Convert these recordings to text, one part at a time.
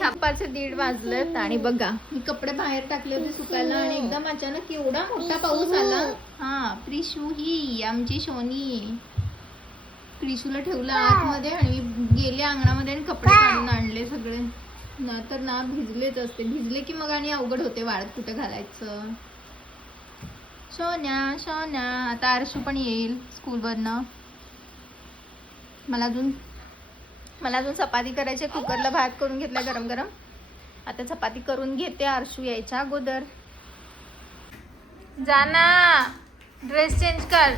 खपाचे 1:30 वाजलेत आणि बघा मी कपडे बाहेर टाकले होते सुकायला आणि एकदम अचानक एवढा मोठा पाऊस आला. हा प्रिशू ही आमची शोनी. प्रिशूला ठेवलं आतमध्ये आणि गेले अंगणामध्ये आणि कपडे काढून आणले सगळे. ना तर ना भिजलेच असते. भिजले की मग आणि अवघड होते वाळत कुठे घालायचं. सोन्या सोन्या आता आरशू पण येईल स्कूलवरनं. मला अजून चपाती करायची. कुकरला भात करून घेतला गरम गरम. आता चपाती करून घेते आरशू यायच्या अगोदर. जा ना ड्रेस चेंज कर.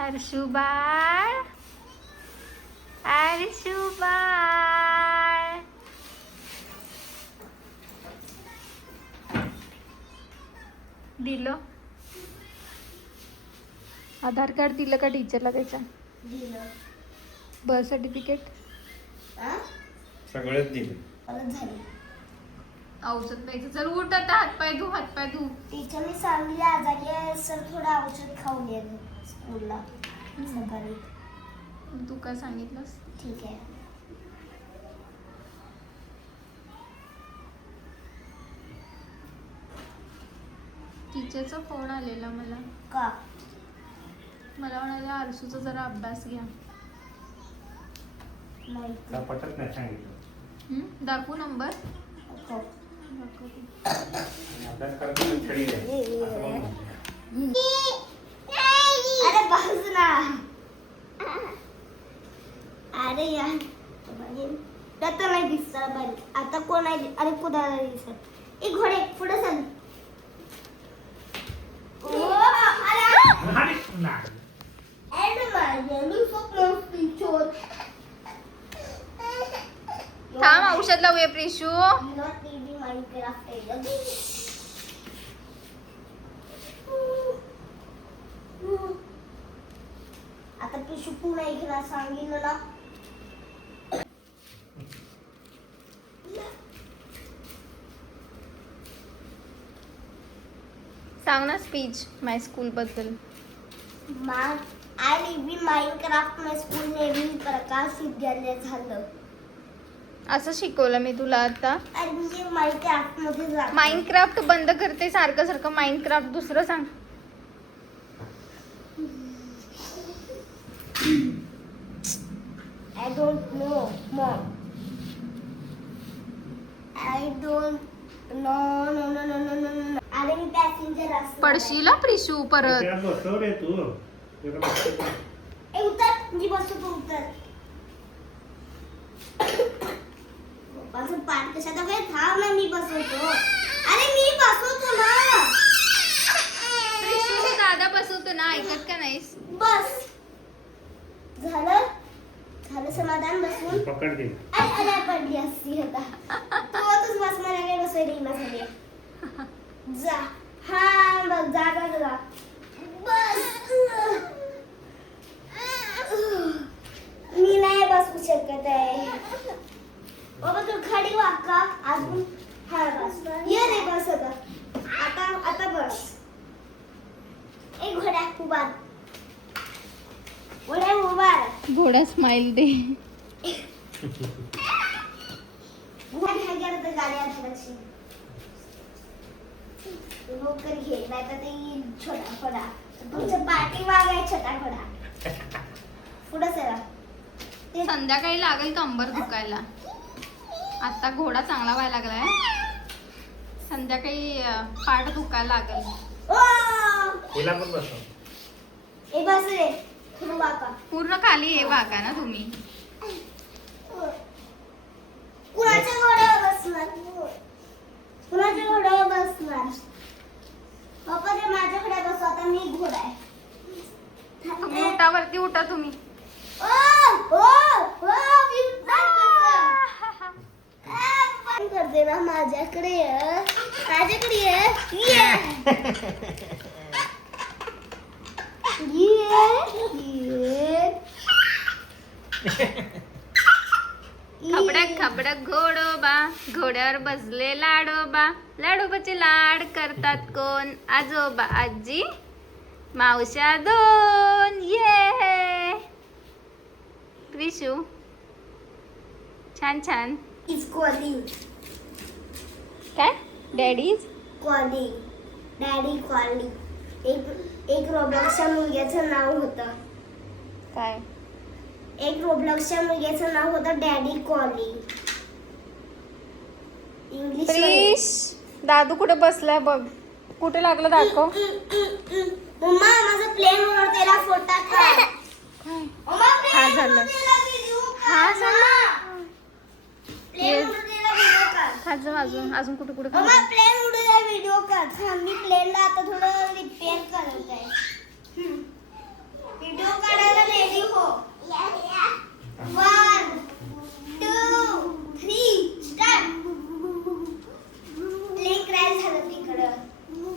आरशू बाळ आरशू बाळ. दिलं आधार कार्ड दिलं का टीचरला त्याच्या? बर्थ सर्टिफिकेट सगळंच दिलं. औषध प्यायचं. चल उठ आता हातपाय धू. टीचर मी सांगली आजारी आहे सर थोडं औषध खाऊन ये स्कूलला सकाळी. तू काय सांगितलंस? ठीक आहे. टीचरचा फोन आलेला मला. का? मला म्हणाले आरसूचा जरा अभ्यास घ्या. नाही पटत नाही सांगितलं. दाखवू नंबर? अभ्यास करताना छडी आहे. अरे बस ना. अरे यार आता नाही दिसत बाई. आता कोण आहे? अरे कुणाला दिसत? एक घोडे पुढे चल. थांब औषध लावूया प्रिशू. आता पिशू पुन्हा एकदा सांगितलं ना. सांग ना स्पीच माय स्कूल बद्दल. I live in Minecraft. My school name Prakash Vidyalaya झालं. असं शिकवलं मी तुला आता. आणि म्हणजे माइनक्राफ्ट मध्ये जाते. माइनक्राफ्ट बंद करते सारखं माइनक्राफ्ट. दुसरं सांग. I don't know, Mom. I don't. No. अरे मी पॅसेंजर असतो. पडशील हा प्रिशू परत. त्यात बसव रे तू. ए उतर. मी बसतो उतर. पप्पाचं पाठ कशात आहे? थांब ना मी बसवतो. अरे मी बसवतो ना. प्रिशू दादा बसवतो ना. ऐकत का नाहीस? बस झालं समाधान बसून. पकड दे. अरे पडली असती आता. तूच बस मला काय बसवली नसली. जा. हा बस जा. बस. मी नाही बसू शकत आहे. बाबा तू खाली वाका अजून. हा बस. ये रे बस आता बस. एक घोड्या उभा. घोडा स्माइल दे. लवकर घे नाही तर ते छोटा घोडा. तुमचं पाठी मागाय छोटा घोडा. पुढं सरा. संध्याकाळी लागेल कंबर दुखायला. आता घोडा चांगला व्हायला लागलाय. संध्याकाळी पाठ दुखायला लागेल. हिला पण बसव. ए बस रे. पूर्ण खाली ये वाका ना तुम्ही. कुणाच्या घोड्यावर बसणार? कुणाच्या घोड्यावर बसणार? पप्पा ते माझ्या घोड्यावर बसव. आता मी घोडा आहे. उठावरती उठा तुम्ही. करते ना माझ्याकडे ये. खबडक घोडोबा. घोड्यावर बसले लाडोबा. लाडोबाचे लाड करतात कोण? आजोबा आजी मावश्या 2. ये प्रिशू छान छान. Is calling. काय डॅडीज डॅडी कॉलिंग. एक रोब्लॉक्सच्या मुलग्याचं नाव होतं. काय एक रोब्लॉक्सच्या मुलग्याचं नाव होतं डॅडी कॉलिंग. इंग्लिश. प्रिश दादू कुठे बसलाय बघ. कुठे लागलं दाखव. मम्मा माझा प्लेन उडतेला फोटो काढ. मम्मा हा झालं. हा झालं. प्लेन उडतेला व्हिडिओ काढ. अजून कुठे कुठे मम्मा प्लेन उडतेला व्हिडिओ काढ. मी प्लेनला आता थोडं रिपेअर करत आहे.